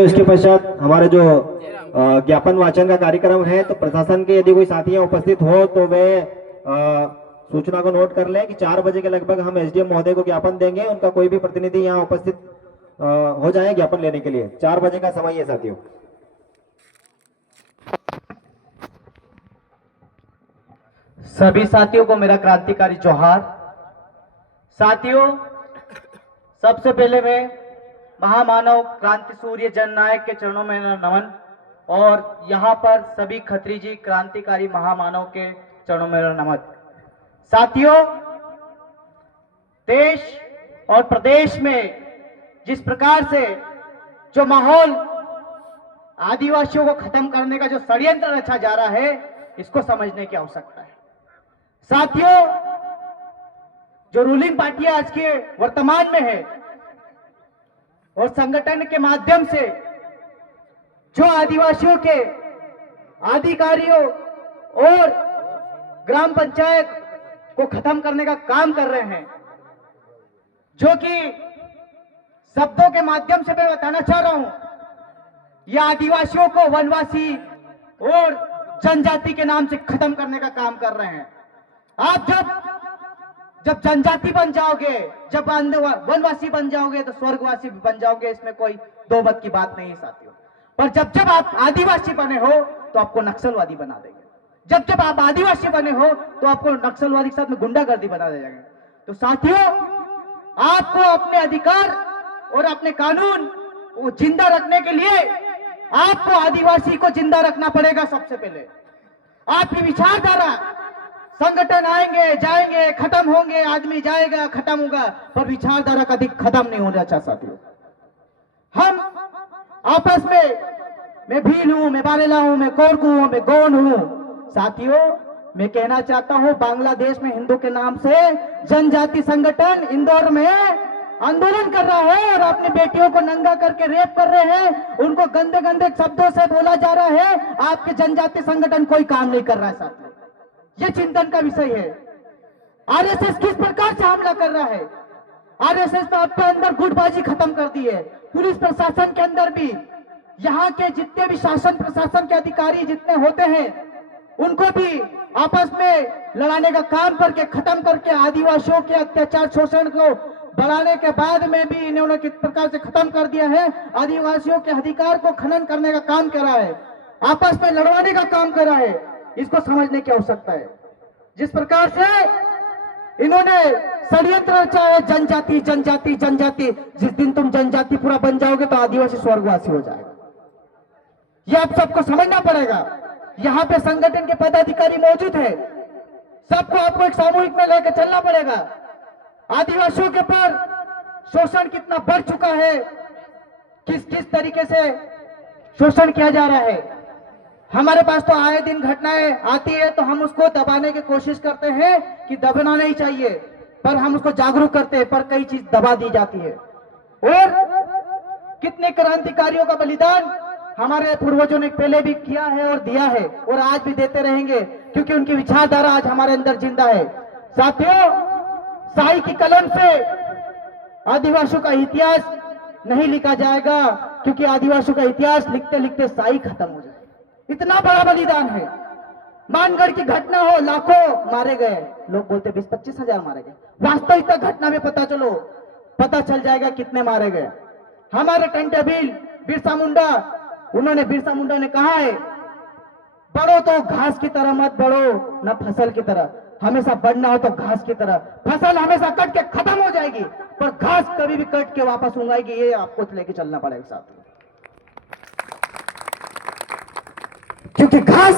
इसके पश्चात हमारे जो ज्ञापन वाचन का कार्यक्रम है, तो प्रशासन के यदि कोई साथियां उपस्थित हो तो वे सूचना को नोट कर लें कि 4 बजे के लगभग हम एसडीएम महोदय को ज्ञापन देंगे। उनका कोई भी प्रतिनिधि यहाँ उपस्थित हो जाए ज्ञापन लेने के लिए। 4 बजे का समय है साथियों। सभी साथियों को मेरा क्रांतिकारी जोहार। साथियों, सबसे पहले मैं महामानव क्रांति सूर्य जननायक के चरणों में नमन और यहाँ पर सभी खत्री जी क्रांतिकारी महामानव के चरणों में नमन। साथियों, देश और प्रदेश में जिस प्रकार से जो माहौल आदिवासियों को खत्म करने का जो षड्यंत्र रचा जा रहा है, इसको समझने की आवश्यकता है। साथियों, जो रूलिंग पार्टियां आज के वर्तमान में है और संगठन के माध्यम से जो आदिवासियों के अधिकारियों और ग्राम पंचायत को खत्म करने का काम कर रहे हैं, जो कि शब्दों के माध्यम से मैं बताना चाह रहा हूं, यह आदिवासियों को वनवासी और जनजाति के नाम से खत्म करने का काम कर रहे हैं। आप जब जनजाति बन जाओगे, जब वनवासी बन जाओगे तो स्वर्गवासी भी बन जाओगे, इसमें कोई दो मत की बात नहीं है साथियों। पर जब आप आदिवासी बने हो तो आपको नक्सलवादी बना देंगे। जब आप आदिवासी बने हो तो आपको नक्सलवादी के साथ में गुंडागर्दी बना देंगे। तो साथियों, आपको अपने अधिकार और अपने कानून को जिंदा रखने के लिए आपको आदिवासी को जिंदा रखना पड़ेगा। सबसे पहले आपकी विचारधारा, संगठन आएंगे जाएंगे खत्म होंगे, आदमी जाएगा खत्म होगा, पर विचारधारा कभी खत्म नहीं होना चाहिए साथियों। हम आपस में, मैं भील हूं, मैं बारेला हूं, मैं कोरकू हूं, मैं गोंड हूं। साथियों, मैं कहना चाहता हूं, बांग्लादेश में हिंदू के नाम से जनजाति संगठन इंदौर में आंदोलन कर रहा है और अपनी बेटियों को नंगा करके रेप कर रहे हैं, उनको गंदे गंदे शब्दों से बोला जा रहा है। आपके जनजाति संगठन कोई काम नहीं कर रहा है साथियों। ये चिंतन का विषय है। आरएसएस किस प्रकार से हमला कर रहा है? आरएसएस तो आपके अंदर गुटबाजी खत्म कर दी है। पुलिस प्रशासन के अंदर भी, यहाँ के जितने भी शासन प्रशासन के अधिकारी जितने होते हैं, उनको भी आपस में लड़ाने का काम करके खत्म करके आदिवासियों के अत्याचार शोषण को बढ़ाने के बाद में भी इन्होंने किस प्रकार से खत्म कर दिया है। आदिवासियों के अधिकार को खनन करने का काम कर रहा है, आपस में लड़वाने का काम कर रहा है। इसको समझने की आवश्यकता है। जिस प्रकार से इन्होंने षड्यंत्र रचा है, जनजाति जनजाति जनजाति, जिस दिन तुम जनजाति पूरा बन जाओगे तो आदिवासी स्वर्गवासी हो जाएगा। यह आप सबको समझना पड़ेगा। यहाँ पे संगठन के पदाधिकारी मौजूद है, सबको आपको एक सामूहिक में लेकर चलना पड़ेगा। आदिवासियों के ऊपर शोषण कितना बढ़ चुका है, किस किस तरीके से शोषण किया जा रहा है। हमारे पास तो आए दिन घटनाएं आती है तो हम उसको दबाने की कोशिश करते हैं कि दबाना नहीं चाहिए, पर हम उसको जागरूक करते हैं, पर कई चीज दबा दी जाती है। और कितने क्रांतिकारियों का बलिदान हमारे पूर्वजों ने पहले भी किया है और दिया है और आज भी देते रहेंगे, क्योंकि उनकी विचारधारा आज हमारे अंदर जिंदा है। साथियों, शाही की कलम से आदिवासियों का इतिहास नहीं लिखा जाएगा, क्योंकि आदिवासियों का इतिहास लिखते लिखते शाही खत्म हो जाए। इतना बड़ा बलिदान है। मानगढ़ की घटना हो, लाखों मारे गए, लोग बोलते 20-25 हजार मारे गए। वास्तविकता घटना में पता चल जाएगा कितने मारे गए। हमारे टंटेबिल बिरसा मुंडा, उन्होंने बिरसा मुंडा ने कहा है, बढ़ो तो घास की तरह मत बढ़ो, न फसल की तरह। हमेशा बढ़ना हो तो घास की तरह। फसल हमेशा कट के खत्म हो जाएगी, पर घास कभी भी कट के वापस उगाएगी। ये आपको लेके चलना पड़ेगा साथ में, क्योंकि घास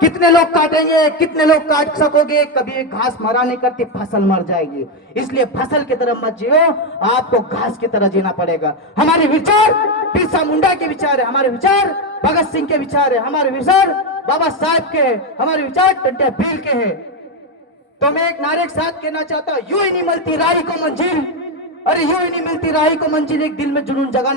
कितने लोग काटेंगे, कितने लोग काट सकोगे, कभी घास मरा नहीं करती, फसल मर जाएगी। इसलिए फसल की तरह मत जियो, आपको घास की तरह जीना पड़ेगा। हमारे विचार बिरसा मुंडा के विचार है, हमारे विचार भगत सिंह के विचार है, हमारे विचार बाबा साहब के है, हमारे विचार टंटे भील के है। तो मैं एक नारे के साथ कहना चाहता हूं, यूं ही नहीं मिलती राही को मंजिल, अरे यूं ही नहीं मिलती राही को मंजिल, एक दिल में जुनून जगाना